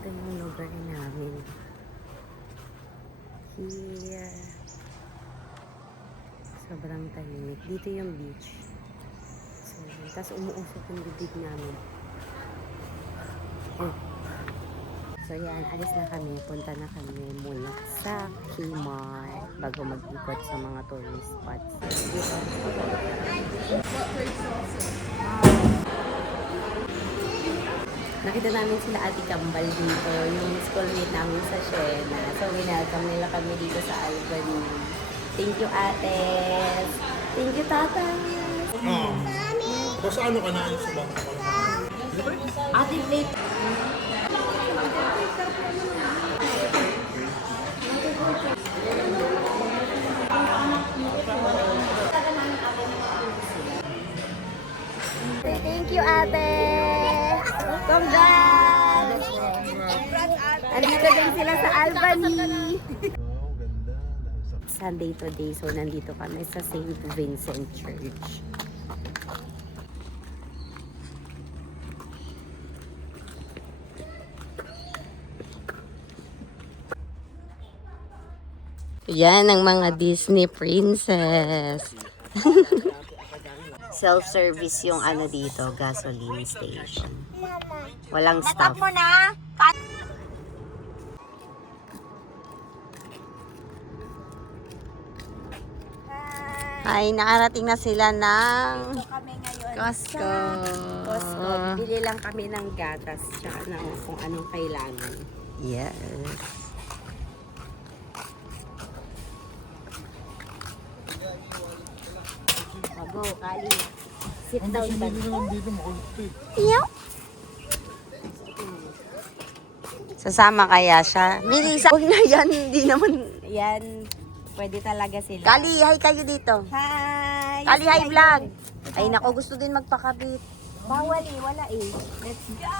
Ito yung lugar namin. Here. Sobrang tahimik. Dito yung beach. So, tapos umuusok yung bibig namin. Oh. So yan, alis na kami. Punta na kami muna sa Kmart bago mag-ikot sa mga tourist spots. Dito. Nakita namin sila Ate Kambal dito, yung schoolmate namin sa Siena. So, winelcome nila kami dito sa Albany. Thank you, Ates! Thank you, Tata! Tapos ano ka na sa bangka ko? Ate plate! Thank you, Ate! Congrats! Andito din sila sa Albany. Sunday today, so nandito kami sa St. Vincent Church. Yan ang mga Disney princess. Self-service yung ano dito, gasoline station. Walang staff. Mo na. Ay, nakarating na sila ng Kami ngayon. Costco. Costco. Bili lang kami ng gatas tsaka ng kung anong kailangan. Yes. Go, Kali. Sit down ba? Iyo? Sasama kaya siya? Melissa, huwag na yan. Hindi naman. Yan. Pwede talaga sila. Kali, hi kayo dito. Hi! Kali, hi vlog. Ay, nako, gusto din magpakabit. Bawal eh, wala eh. Let's go!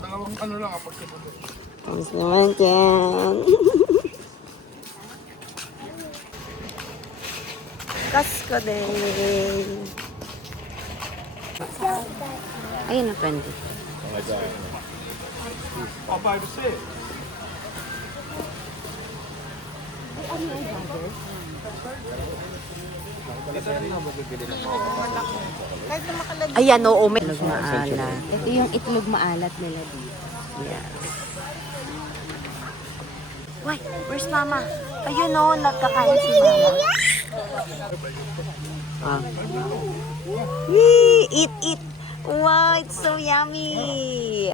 Dalawang ano lang kapag kinulit. Thanks naman yan. Costco din. Ayun na, 20. Oh, 5-6. Ayan, oo, may itlog maalat. Ito yung itlog maalat nila dito. Yes. Why? Where's mama? Ayun o, nagkakain si mama. Ah. Yee! Eat, eat! Wow, it's so yummy!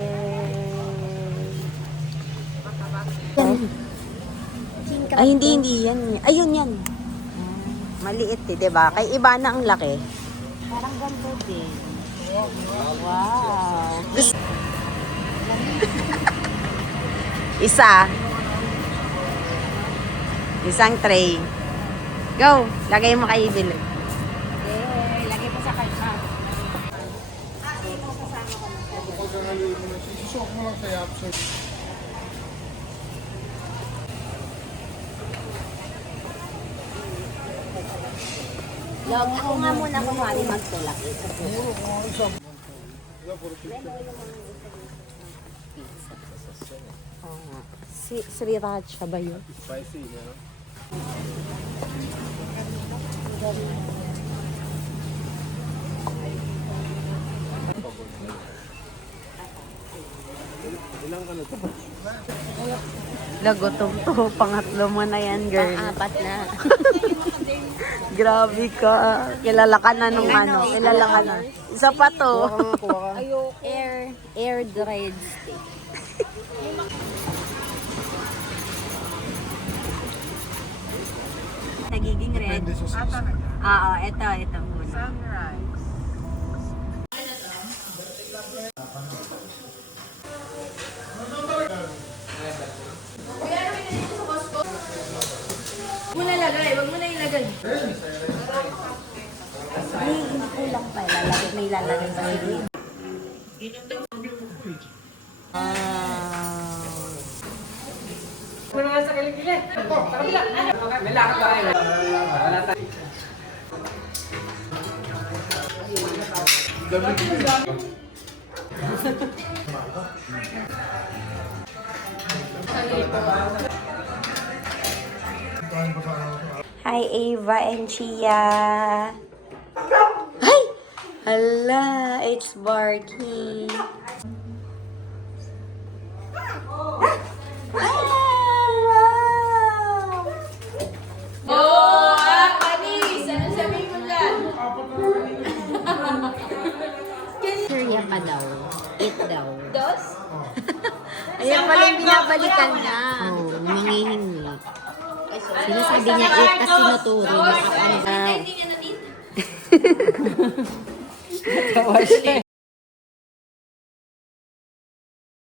Ay, hindi yan. Ayun yan. Maliit eh, diba? Kay iba na ang laki. Parang ganito din. Wow! Isa. Isang tray. Go! Lagay mo kay Ibil. Eh, lagay mo sa kalma. Isusok mo lang sa yapso. Log, ako nga muna kunwari magtulak. Si Sriracha ba yun? Spicy, no? Ilang ano to? Lagotong to. Pangatlo mo na yan, girl. Pang-apat na. Grabe ka. Kilala ka na nung ano. Kilala ka na. Isa pa to. Air dried steak. Nagiging red. Oo, ito muna. Sunrise. Wag mo na ilagay, wag mo na ilagay. Hindi kulang pa. May lalagay pa rin. Muna nga sa kilig-kilig. Sa kabila. May lakad ba kayo? Wala tayo. Hi, Ava and Chia. Hi! Hala, it's Barky. Serya pa daw. Eat daw. Ayan pala yung binabalikan niya. Oo, mangihingi. Sinasabi niya eat, tas tinuturo niya kung ano daw.